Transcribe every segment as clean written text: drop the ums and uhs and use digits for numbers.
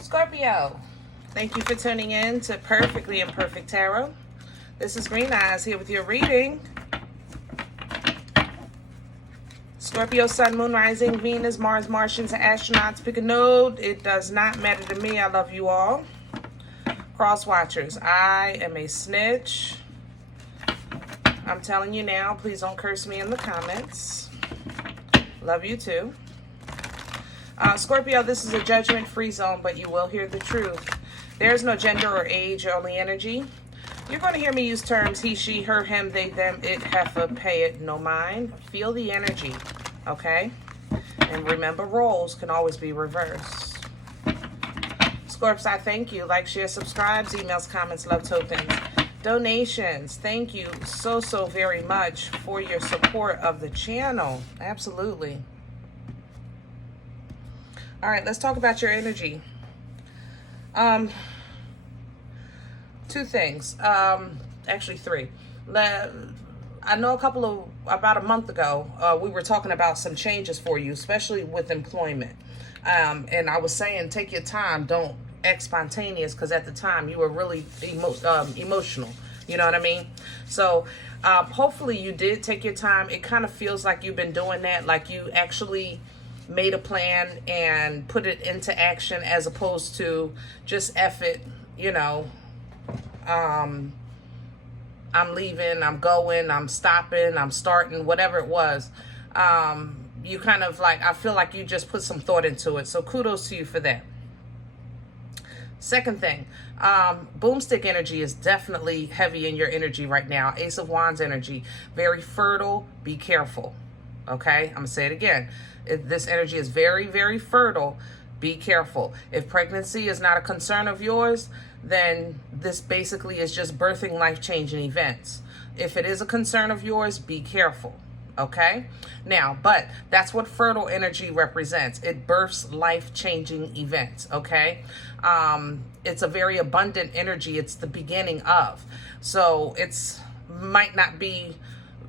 Scorpio, thank you for tuning in to Perfectly Imperfect Tarot. This is Green Eyes here with your reading. Scorpio, Sun, Moon, Rising, Venus, Mars, Martians, and astronauts. Pick a node. It does not matter to me. I love you all. Cross watchers, I am a snitch. I'm telling you now, please don't curse me in the comments. Love you too. Scorpio, this is a judgment-free zone, but you will hear the truth. There's no gender or age, only energy. You're going to hear me use terms he, she, her, him, they, them, it, heifer, pay it, no mind. Feel the energy, okay? And remember, roles can always be reversed. Scorps, I thank you. Like, share, subscribes, emails, comments, love tokens, donations. Thank you so very much for your support of the channel. Absolutely. All right, let's talk about your energy. Two things, actually three. I know about a month ago, we were talking about some changes for you, especially with employment. And I was saying, take your time, don't act spontaneous, because at the time you were really emotional. You know what I mean? So hopefully you did take your time. It kind of feels like you've been doing that, like you actually made a plan and put it into action, as opposed to just F it, you know, I'm leaving, I'm going, I'm stopping, I'm starting, whatever it was. You kind of like, I feel like you just put some thought into it. So kudos to you for that. Second thing, boomstick energy is definitely heavy in your energy right now. Ace of Wands energy, very fertile. Be careful. Okay, I'm gonna say it again. This energy is very fertile. Be careful. If pregnancy is not a concern of yours, then this basically is just birthing life-changing events. If it is a concern of yours, be careful. Okay, now, but that's what fertile energy represents. It births life-changing events. Okay, it's a very abundant energy. It's the beginning of, so it's might not be,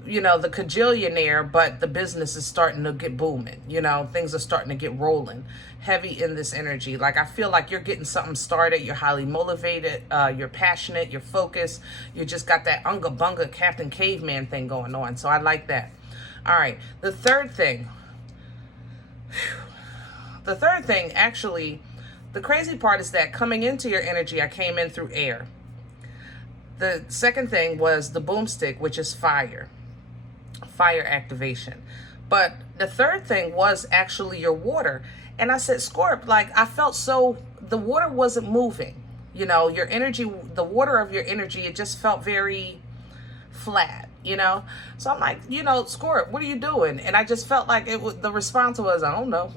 you know, the cajillionaire, but the business is starting to get booming. You know, things are starting to get rolling heavy in this energy. Like, I feel like you're getting something started. You're highly motivated. You're passionate. You're focused. You just got that unga bunga Captain Caveman thing going on. So I like that. All right. The third thing, actually, the crazy part is that coming into your energy, I came in through air. The second thing was the boomstick, which is fire activation. But the third thing was actually your water. And I said, Scorp, like, I felt the water wasn't moving. You know, your energy, the water of your energy, it just felt very flat, you know? So I'm like, you know, Scorp, what are you doing? And I just felt like the response was, I don't know.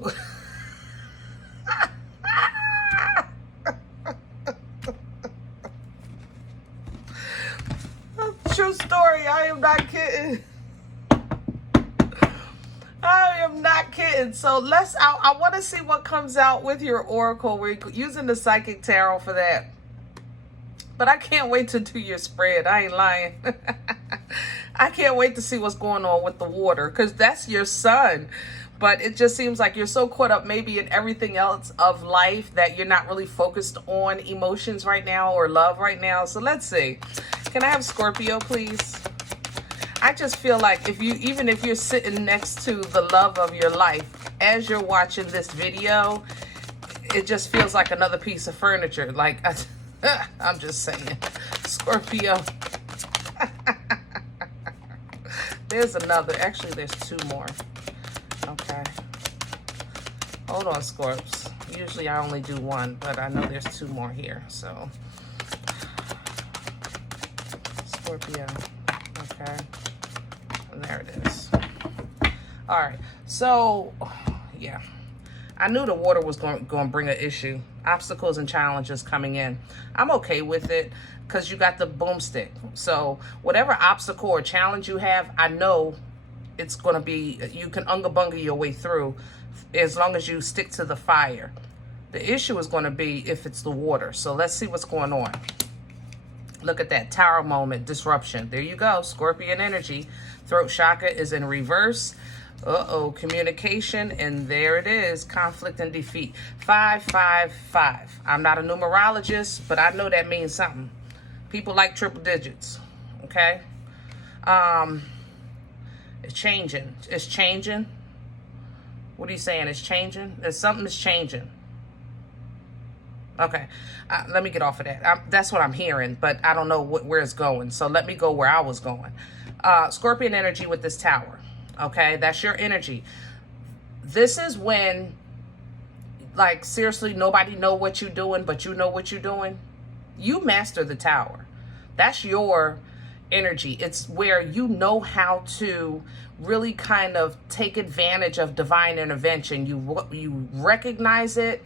True story. I am not kidding. I am not kidding. So I want to see what comes out with your oracle. We're using the psychic tarot for that. But I can't wait to do your spread. I ain't lying. I can't wait to see what's going on with the water, because that's your sun. But it just seems like you're so caught up maybe in everything else of life that you're not really focused on emotions right now or love right now. So let's see. Can I have Scorpio, please? I just feel like even if you're sitting next to the love of your life as you're watching this video, it just feels like another piece of furniture. Like, I'm just saying, Scorpio. There's another. Actually, there's two more. Okay. Hold on, Scorps. Usually I only do one, but I know there's two more here. So, Scorpio. Okay. And there it is. All right. So, yeah. I knew the water was going to bring an issue. Obstacles and challenges coming in. I'm okay with it because you got the boomstick. So, whatever obstacle or challenge you have, I know it's going to be, you can unga bunga your way through as long as you stick to the fire. The issue is going to be if it's the water. So let's see what's going on. Look at that tower moment, disruption. There you go, Scorpion energy. Throat chakra is in reverse. Uh-oh, communication, and there it is, conflict and defeat. 555. I'm not a numerologist, but I know that means something. People like triple digits, okay? It's changing. It's changing. What are you saying? It's changing? Something is changing. Okay, let me get off of that. That's what I'm hearing, but I don't know where it's going. So let me go where I was going. Scorpion energy with this tower. Okay, that's your energy. This is when, like, seriously, nobody know what you're doing, but you know what you're doing. You master the tower. That's your energy. It's where you know how to really kind of take advantage of divine intervention. You recognize it,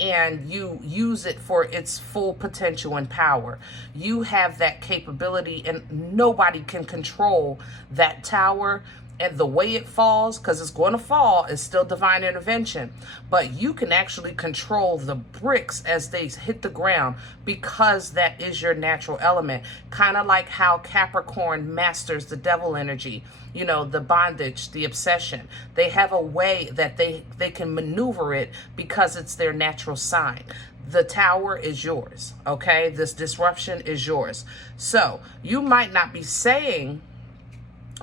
and you use it for its full potential and power. You have that capability, and nobody can control that tower and the way it falls, because it's going to fall. It's still divine intervention, but you can actually control the bricks as they hit the ground, because that is your natural element. Kind of like how Capricorn masters the devil energy, you know, the bondage, the obsession. They have a way that they can maneuver it because it's their natural sign. The tower is yours, okay? This disruption is yours. So you might not be saying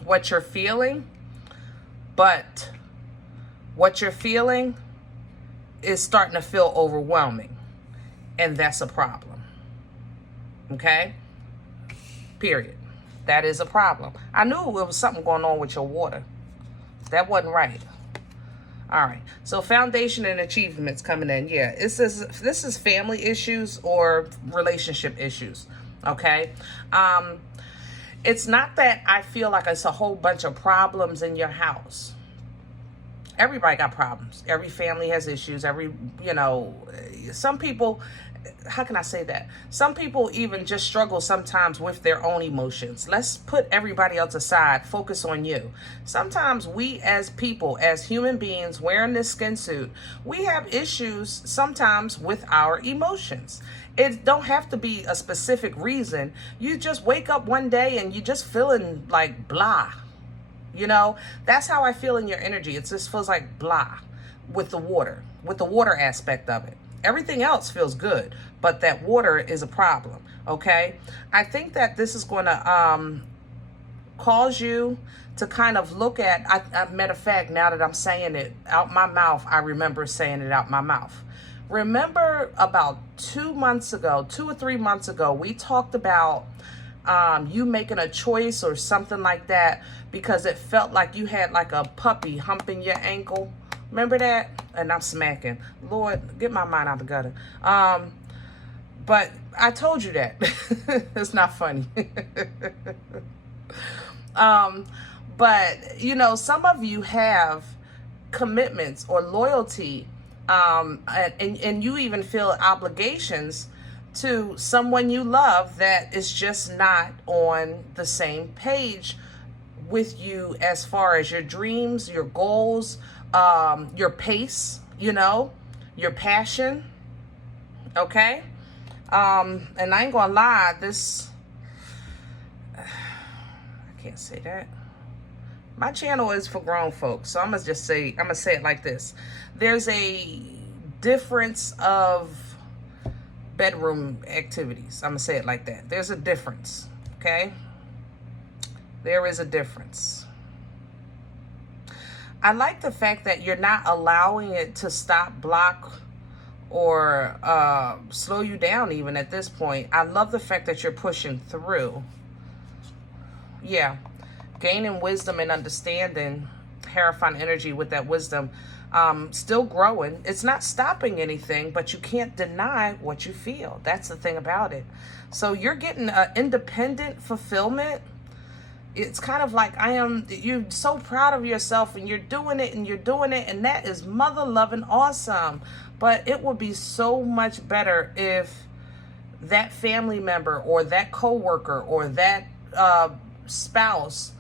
what you're feeling, but what you're feeling is starting to feel overwhelming, and that's a problem. Okay? Period. That is a problem. I knew it was something going on with your water. That wasn't right. All right. So foundation and achievements coming in. Yeah, this is family issues or relationship issues. Okay? It's not that I feel like it's a whole bunch of problems in your house. Everybody got problems. Every family has issues. Some people, how can I say that? Some people even just struggle sometimes with their own emotions. Let's put everybody else aside. Focus on you. Sometimes we as people, as human beings wearing this skin suit, we have issues sometimes with our emotions. It don't have to be a specific reason. You just wake up one day and you just feeling like blah. You know, that's how I feel in your energy. It just feels like blah with the water aspect of it. Everything else feels good, but that water is a problem, okay? I think that this is going to cause you to kind of look at, matter of fact, now that I'm saying it out my mouth, I remember saying it out my mouth. Remember about 2 or 3 months ago, we talked about you making a choice or something like that because it felt like you had like a puppy humping your ankle. Remember that? And I'm smacking. Lord, get my mind out the gutter. But I told you that. It's not funny. But, you know, some of you have commitments or loyalty, and you even feel obligations to someone you love that is just not on the same page with you as far as your dreams, your goals, your pace, you know, your passion. Okay? And I ain't gonna lie, I can't say that. My channel is for grown folks, so I'm gonna say it like this. There's a difference of bedroom activities. I'm gonna say it like that. There's a difference, okay? There is a difference. I like the fact that you're not allowing it to stop, block, or slow you down even at this point. I love the fact that you're pushing through. Yeah. Gaining wisdom and understanding, Hierophant energy with that wisdom, still growing. It's not stopping anything, but you can't deny what you feel. That's the thing about it. So you're getting independent fulfillment. It's kind of like you're so proud of yourself and you're doing it, and that is mother loving awesome. But it would be so much better if that family member or that coworker or that spouse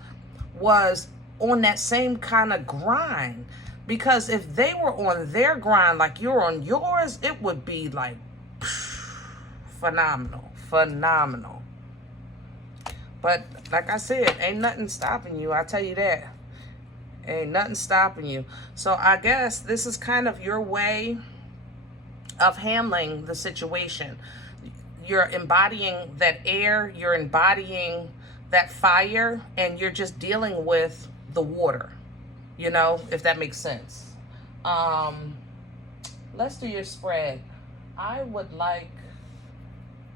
was on that same kind of grind. Because if they were on their grind like you're on yours, it would be like phenomenal. But like I said, ain't nothing stopping you. I'll tell you that. Ain't nothing stopping you. So I guess this is kind of your way of handling the situation. You're embodying that air, you're embodying that fire, and you're just dealing with the water, you know, if that makes sense. Let's do your spread. I would like,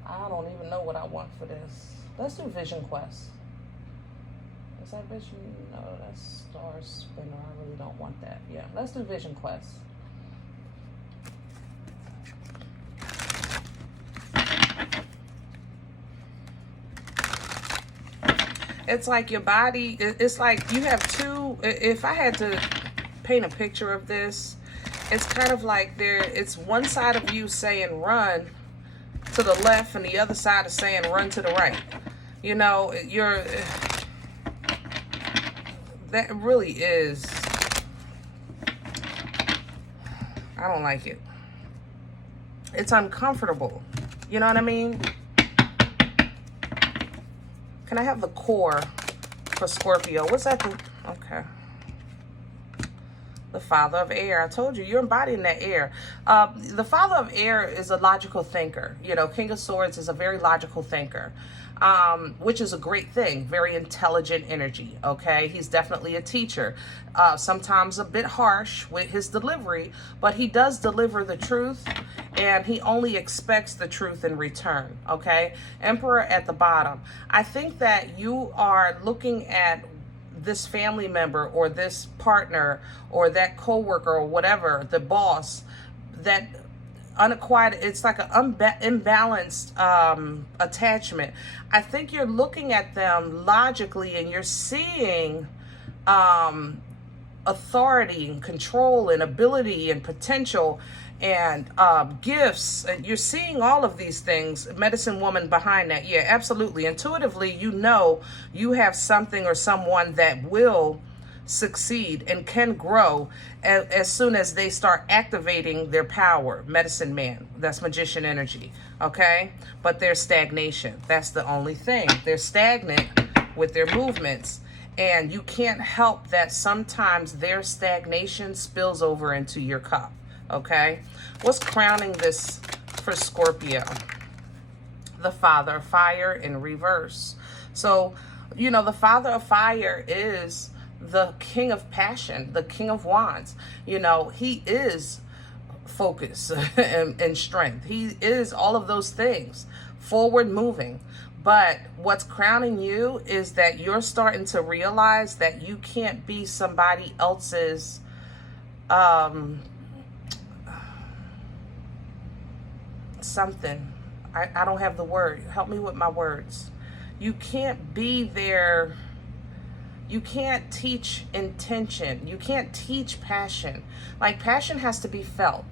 I don't even know what I want for this. Let's do Vision Quest. Is that Vision? No, that's Star Spinner. I really don't want that. Yeah, let's do Vision Quest. It's like your body, it's like you have two, if I had to paint a picture of this, it's kind of like it's one side of you saying run to the left and the other side is saying run to the right. You know, that really is, I don't like it. It's uncomfortable. You know what I mean? Can I have the core for Scorpio? What's that? Okay. The Father of Air. I told you, you're embodying that air. The Father of Air is a logical thinker. You know, King of Swords is a very logical thinker, which is a great thing. Very intelligent energy, okay? He's definitely a teacher. Sometimes a bit harsh with his delivery, but he does deliver the truth, and he only expects the truth in return, okay? Emperor at the bottom. I think that you are looking at this family member or this partner or that coworker or whatever, the boss, that unacquired, it's like an imbalanced attachment. I think you're looking at them logically and you're seeing authority and control and ability and potential and gifts. You're seeing all of these things. Medicine woman behind that. Yeah, absolutely. Intuitively, you know you have something or someone that will succeed and can grow as soon as they start activating their power. Medicine man, that's magician energy, okay? But there's stagnation. That's the only thing. They're stagnant with their movements, and you can't help that sometimes their stagnation spills over into your cup, okay? What's crowning this for Scorpio? The Father of Fire in reverse. So, you know, the Father of Fire is the King of Passion, the King of Wands. You know, he is focus and strength. He is all of those things, forward moving. But what's crowning you is that you're starting to realize that you can't be somebody else's something. I don't have the word. Help me with my words. You can't be there. You can't teach intention. You can't teach passion. Like, passion has to be felt.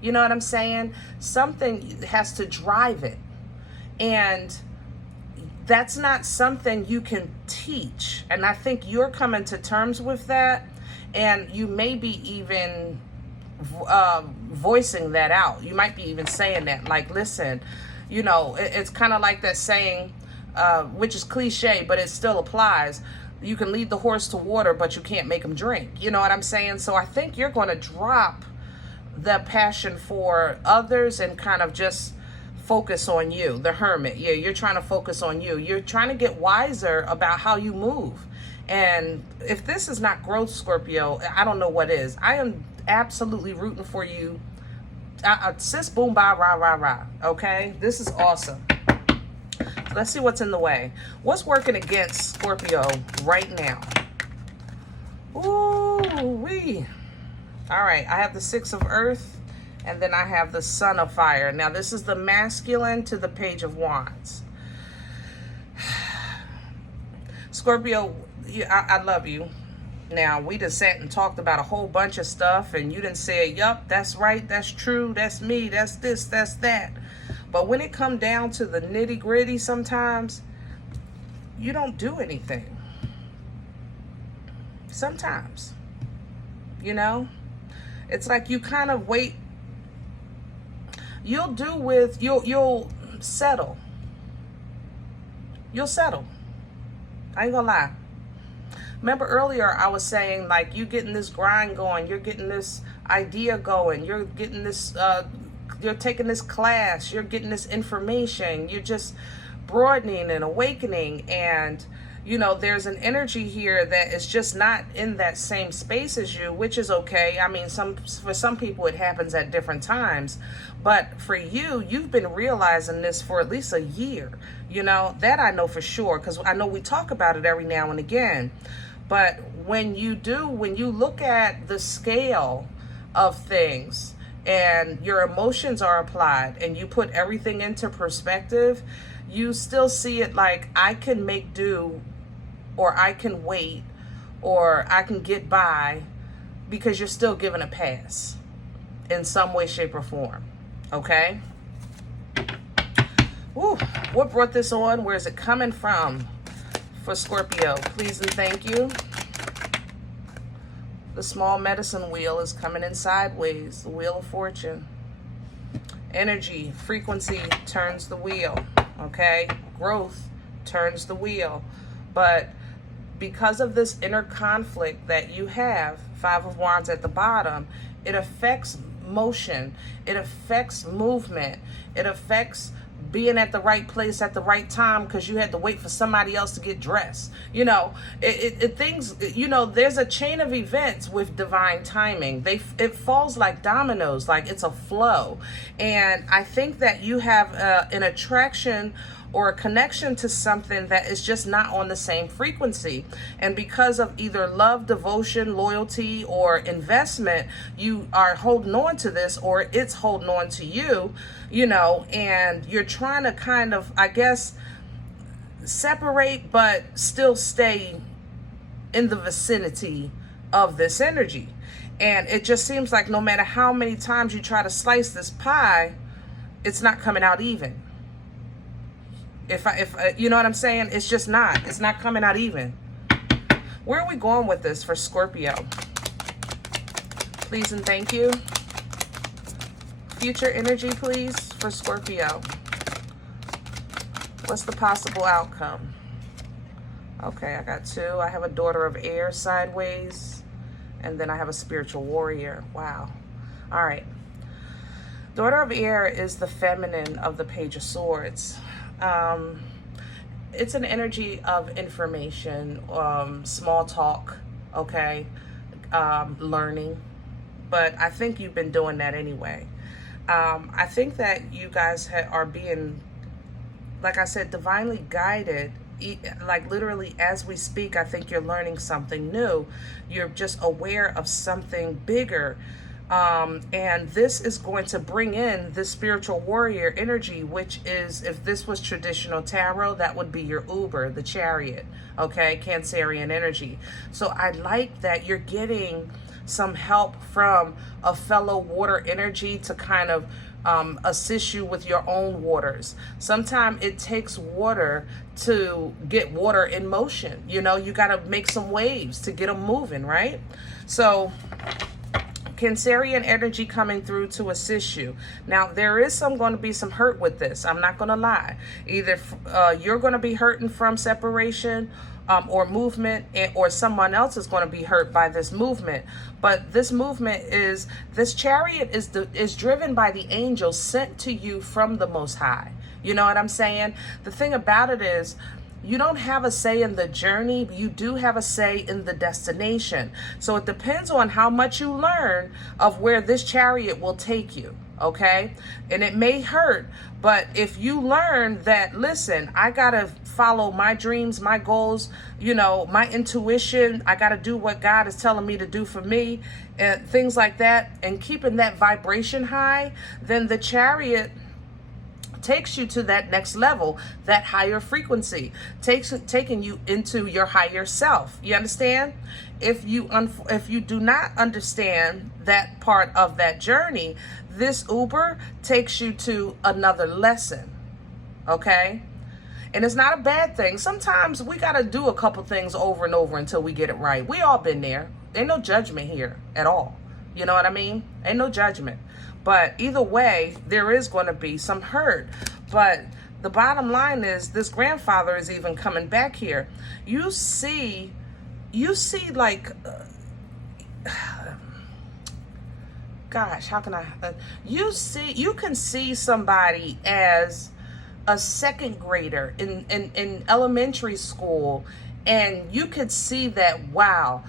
You know what I'm saying? Something has to drive it. And that's not something you can teach. And I think you're coming to terms with that. And you may be even voicing that out. You might be even saying that. Like, listen, you know, it's kind of like that saying, which is cliche, but it still applies. You can lead the horse to water, but you can't make him drink. You know what I'm saying? So I think you're going to drop the passion for others and kind of just focus on you, the hermit. Yeah, you're trying to focus on you. You're trying to get wiser about how you move. And if this is not growth, Scorpio, I don't know what is. I am absolutely rooting for you. Sis, boom, ba, rah, rah, rah. Okay? This is awesome. Let's see what's in the way. What's working against Scorpio right now? Ooh-wee. All right, I have the Six of Earth, and then I have the Son of Fire. Now, this is the masculine to the Page of Wands. Scorpio, I love you. Now, we just sat and talked about a whole bunch of stuff, and you didn't say, yup, that's right, that's true, that's me, that's this, that's that. But when it comes down to the nitty gritty, sometimes you don't do anything. Sometimes, you know, it's like you kind of wait. You'll settle. You'll settle. I ain't gonna lie. Remember earlier I was saying, like, you getting this grind going, you're getting this idea going, you're getting this, you're taking this class, you're getting this information, you're just broadening and awakening. And you know, there's an energy here that is just not in that same space as you, which is okay. I mean, for some people it happens at different times, but for you, you've been realizing this for at least a year. You know, that I know for sure, because I know we talk about it every now and again. But when you look at the scale of things and your emotions are applied and you put everything into perspective, you still see it like, I can make do, or I can wait, or I can get by, because you're still given a pass in some way, shape, or form. Okay? Ooh, what brought this on? Where is it coming from for Scorpio? Please and thank you. The small medicine wheel is coming in sideways. The wheel of fortune. Energy, frequency turns the wheel. Okay? Growth turns the wheel. But because of this inner conflict that you have, Five of Wands at the bottom, it affects motion, it affects movement, it affects being at the right place at the right time because you had to wait for somebody else to get dressed. You know, things, you know, there's a chain of events with divine timing. It falls like dominoes, like it's a flow. And I think that you have an attraction or a connection to something that is just not on the same frequency. And because of either love, devotion, loyalty, or investment, you are holding on to this, or it's holding on to you, you know, and you're trying to kind of, I guess, separate, but still stay in the vicinity of this energy. And it just seems like no matter how many times you try to slice this pie, it's not coming out even. If you know what I'm saying? It's just not. It's not coming out even. Where are we going with this for Scorpio? Please and thank you. Future energy, please, for Scorpio. What's the possible outcome? Okay, I got two. I have a daughter of air sideways, and then I have a spiritual warrior. Wow. All right. Daughter of air is the feminine of the Page of Swords. It's an energy of information, small talk, okay, learning, but I think you've been doing that anyway. I think that you guys are being, like I said, divinely guided, like literally as we speak. I think you're learning something new. You're just aware of something bigger. And this is going to bring in this spiritual warrior energy, which is, if this was traditional tarot, that would be your Uber, the Chariot, okay, Cancerian energy. So I like that you're getting some help from a fellow water energy to kind of assist you with your own waters. Sometimes it takes water to get water in motion. You know, you got to make some waves to get them moving, right? So Cancerian energy coming through to assist you. Now, there is going to be some hurt with this. I'm not going to lie. Either you're going to be hurting from separation or movement, or someone else is going to be hurt by this movement. But this movement is, this chariot is driven by the angels sent to you from the Most High. You know what I'm saying? The thing about it is, you don't have a say in the journey, but you do have a say in the destination. So it depends on how much you learn of where this chariot will take you, okay? And it may hurt, but if you learn that, listen, I gotta follow my dreams, my goals, you know, my intuition, I gotta do what God is telling me to do for me, and things like that, and keeping that vibration high, then the chariot takes you to that next level, that higher frequency, taking you into your higher self. You understand? If you do not understand that part of that journey, this Uber takes you to another lesson. Okay? And it's not a bad thing. Sometimes we got to do a couple things over and over until we get it right. We all been there. Ain't no judgment here at all. You know what I mean? Ain't no judgment. But either way, there is going to be some hurt. But the bottom line is, this grandfather is even coming back here. You see you see like, gosh, how can I, you can see somebody as a second grader in elementary school, and you could see that, wow,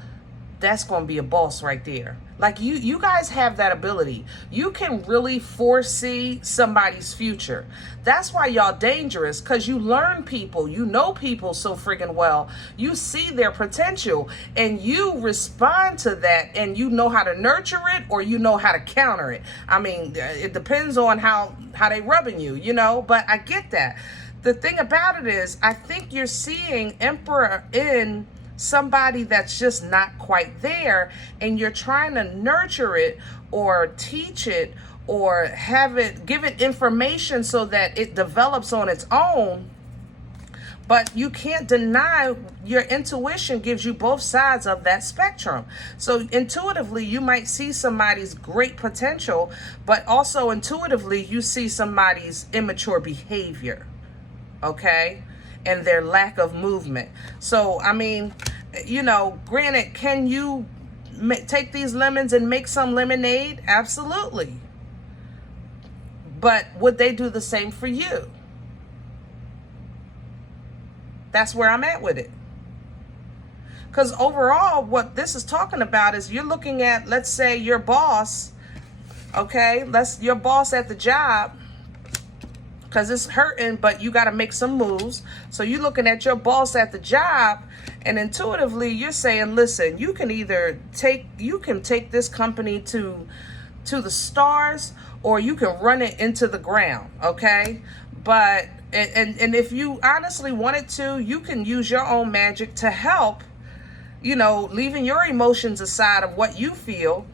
that's going to be a boss right there. Like you guys have that ability. You can really foresee somebody's future. That's why y'all dangerous, because you learn people, you know people so friggin' well. You see their potential and you respond to that, and you know how to nurture it or you know how to counter it. I mean, it depends on how they rubbing you, you know, but I get that. The thing about it is, I think you're seeing Emperor in somebody that's just not quite there, and you're trying to nurture it or teach it or give it information so that it develops on its own. But you can't deny your intuition gives you both sides of that spectrum. So intuitively, you might see somebody's great potential, but also intuitively, you see somebody's immature behavior, okay? And their lack of movement. So, I mean, you know, granted, can you take these lemons and make some lemonade? Absolutely. But would they do the same for you? That's where I'm at with it. Because overall, what this is talking about is you're looking at, let's say, your boss, okay? Your boss at the job, because it's hurting, but you got to make some moves. So you're looking at your boss at the job, and intuitively you're saying, listen, you can either take this company to the stars, or you can run it into the ground, okay? But and if you honestly wanted to, you can use your own magic to help, you know, leaving your emotions aside of what you feel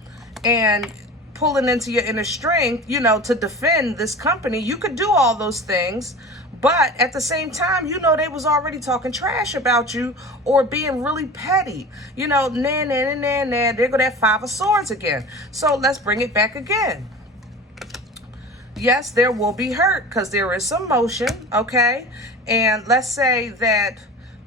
and pulling into your inner strength, you know, to defend this company. You could do all those things, but at the same time, you know, they was already talking trash about you or being really petty. You know, there go that Five of Swords again. So let's bring it back again. Yes, there will be hurt because there is some motion, okay? And let's say that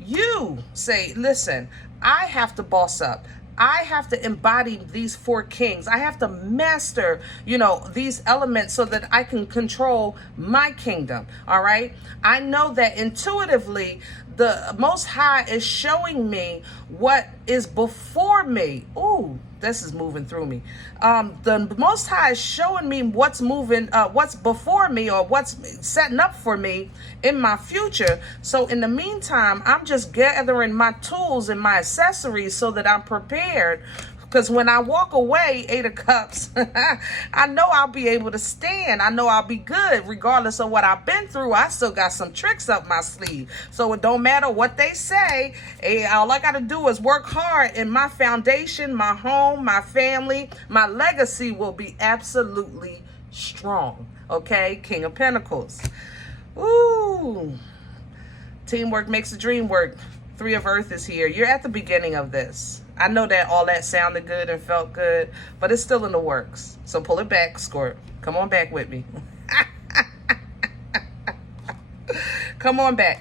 you say, listen, I have to boss up. I have to embody these four kings. I have to master, you know, these elements so that I can control my kingdom, all right? I know that intuitively, the Most High is showing me what is before me. Ooh, this is moving through me. The Most High is showing me what's moving, what's before me, or what's setting up for me in my future. So in the meantime, I'm just gathering my tools and my accessories so that I'm prepared. Because when I walk away, Eight of Cups, I know I'll be able to stand. I know I'll be good. Regardless of what I've been through, I still got some tricks up my sleeve. So it don't matter what they say. All I got to do is work hard, and my foundation, my home, my family, my legacy will be absolutely strong. Okay? King of Pentacles. Ooh. Teamwork makes the dream work. Three of Earth is here. You're at the beginning of this. I know that all that sounded good and felt good, but it's still in the works. So pull it back, Scorp. Come on back with me. Come on back.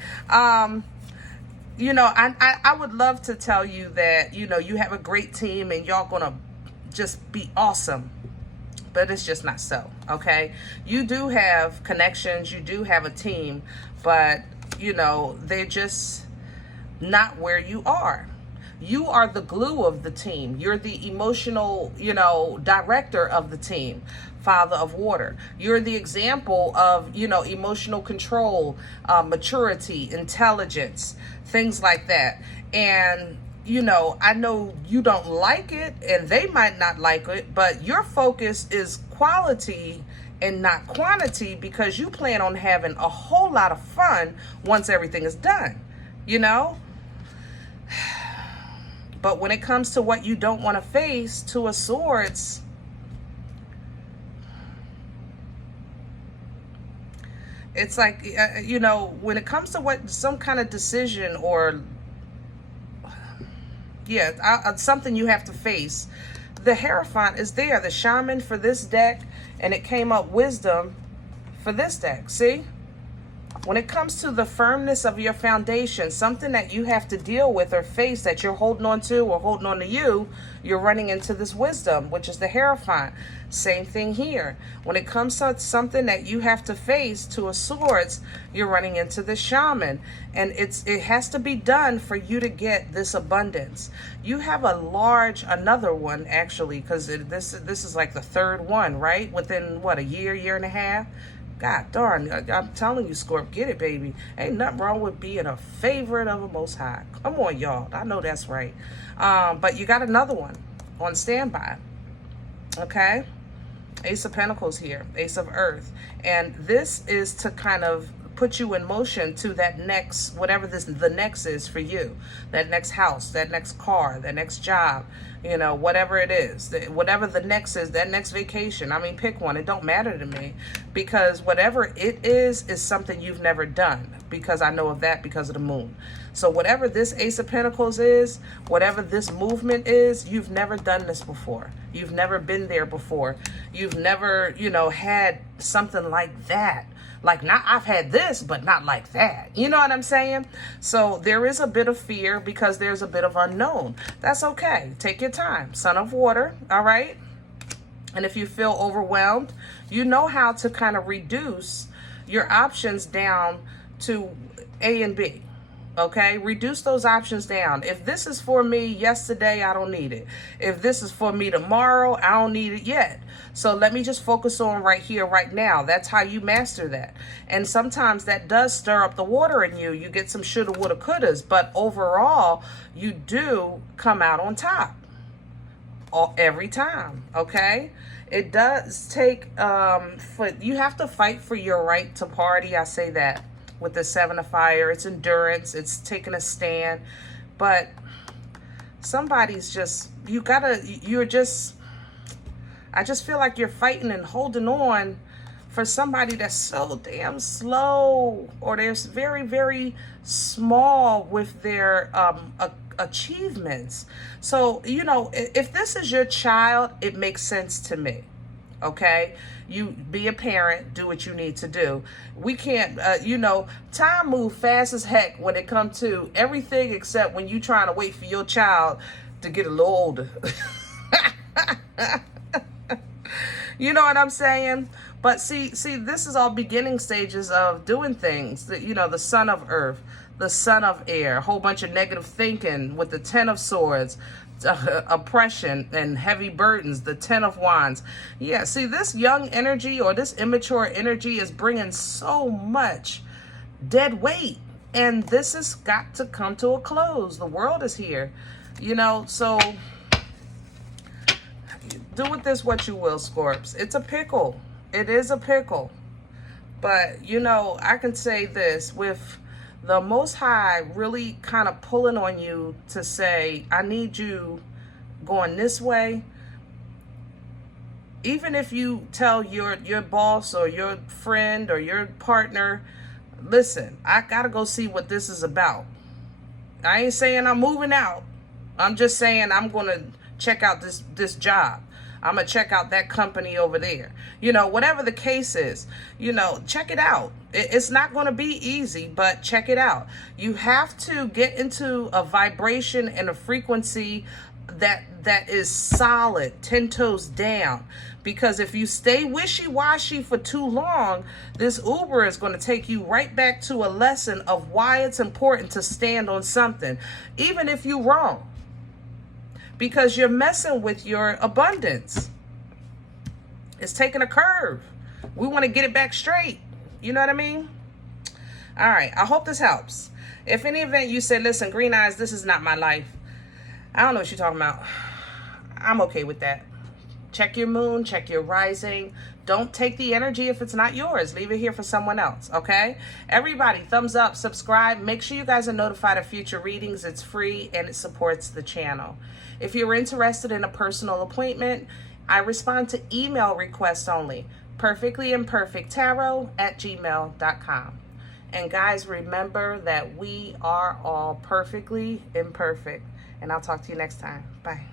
You know, I would love to tell you that, you know, you have a great team and y'all gonna just be awesome. But it's just not so, okay? You do have connections. You do have a team, but, you know, they're just not where you are. You are the glue of the team. You're the emotional, you know, director of the team. Father of Water. You're the example of, you know, emotional control, maturity, intelligence, things like that. And, you know, I know you don't like it and they might not like it, but your focus is quality and not quantity, because you plan on having a whole lot of fun once everything is done, you know? But when it comes to what you don't want to face, Two of Swords, it's like, you know, when it comes to what some kind of decision or, yeah, something you have to face, the Hierophant is there, the Shaman for this deck, and it came up Wisdom for this deck, see? When it comes to the firmness of your foundation, something that you have to deal with or face that you're holding on to or holding on to you, you're running into this wisdom, which is the Hierophant. Same thing here. When it comes to something that you have to face, to a swords, you're running into the Shaman. And it has to be done for you to get this abundance. You have another one actually, because this is like the third one, right? Within what, a year and a half? God darn, I'm telling you, Scorp, get it, baby. Ain't nothing wrong with being a favorite of the Most High. Come on, y'all. I know that's right. But you got another one on standby. Okay? Ace of Pentacles here. Ace of Earth. And this is to kind of put you in motion to that next, whatever the next is for you. That next house, that next car, that next job, you know, whatever it is, whatever the next is, that next vacation. I mean, pick one. It don't matter to me, because whatever it is something you've never done, because I know of that because of the moon. So whatever this Ace of Pentacles is, whatever this movement is, you've never done this before. You've never been there before. You've never, you know, had something like that. Like, not, I've had this, but not like that. You know what I'm saying? So there is a bit of fear because there's a bit of unknown. That's okay. Take your time. Son of Water, all right? And if you feel overwhelmed, you know how to kind of reduce your options down to A and B. Okay, reduce those options down. If this is for me yesterday, I don't need it. If this is for me tomorrow, I don't need it yet. So let me just focus on right here, right now. That's how you master that. And sometimes that does stir up the water in you. You get some shoulda, woulda, couldas, but overall, you do come out on top every time. Okay, it does take you have to fight for your right to party. I say that. With the Seven of Fire, it's endurance, it's taking a stand, but somebody's just, I just feel like you're fighting and holding on for somebody that's so damn slow, or they're very, very small with their achievements. So, you know, if this is your child, it makes sense to me. Okay, you be a parent, do what you need to do. We can't, you know, time moves fast as heck when it comes to everything except when you trying to wait for your child to get a little older. You know what I'm saying? But see, this is all beginning stages of doing things. You know, the Son of Earth, the Son of Air, a whole bunch of negative thinking with the Ten of Swords, oppression and heavy burdens, the Ten of Wands. Yeah, see, this young energy or this immature energy is bringing so much dead weight, and this has got to come to a close. The world is here, you know, so do with this what you will, Scorps. It's a pickle. It is a pickle. But, you know, I can say this, with the Most High really kind of pulling on you to say, I need you going this way. Even if you tell your boss or your friend or your partner, listen, I got to go see what this is about. I ain't saying I'm moving out. I'm just saying I'm going to check out this job. I'm going to check out that company over there. You know, whatever the case is, you know, check it out. It's not going to be easy, but check it out. You have to get into a vibration and a frequency that is solid, 10 toes down. Because if you stay wishy-washy for too long, this Uber is going to take you right back to a lesson of why it's important to stand on something, even if you're wrong. Because you're messing with your abundance. It's taking a curve. We want to get it back straight. You know what I mean? All right. I hope this helps. If in any event you say, listen, Green Eyes, this is not my life. I don't know what you're talking about. I'm okay with that. Check your moon. Check your rising. Don't take the energy if it's not yours. Leave it here for someone else, okay? Everybody, thumbs up, subscribe. Make sure you guys are notified of future readings. It's free and it supports the channel. If you're interested in a personal appointment, I respond to email requests only. Perfectlyimperfecttarot@gmail.com. And guys, remember that we are all perfectly imperfect. And I'll talk to you next time. Bye.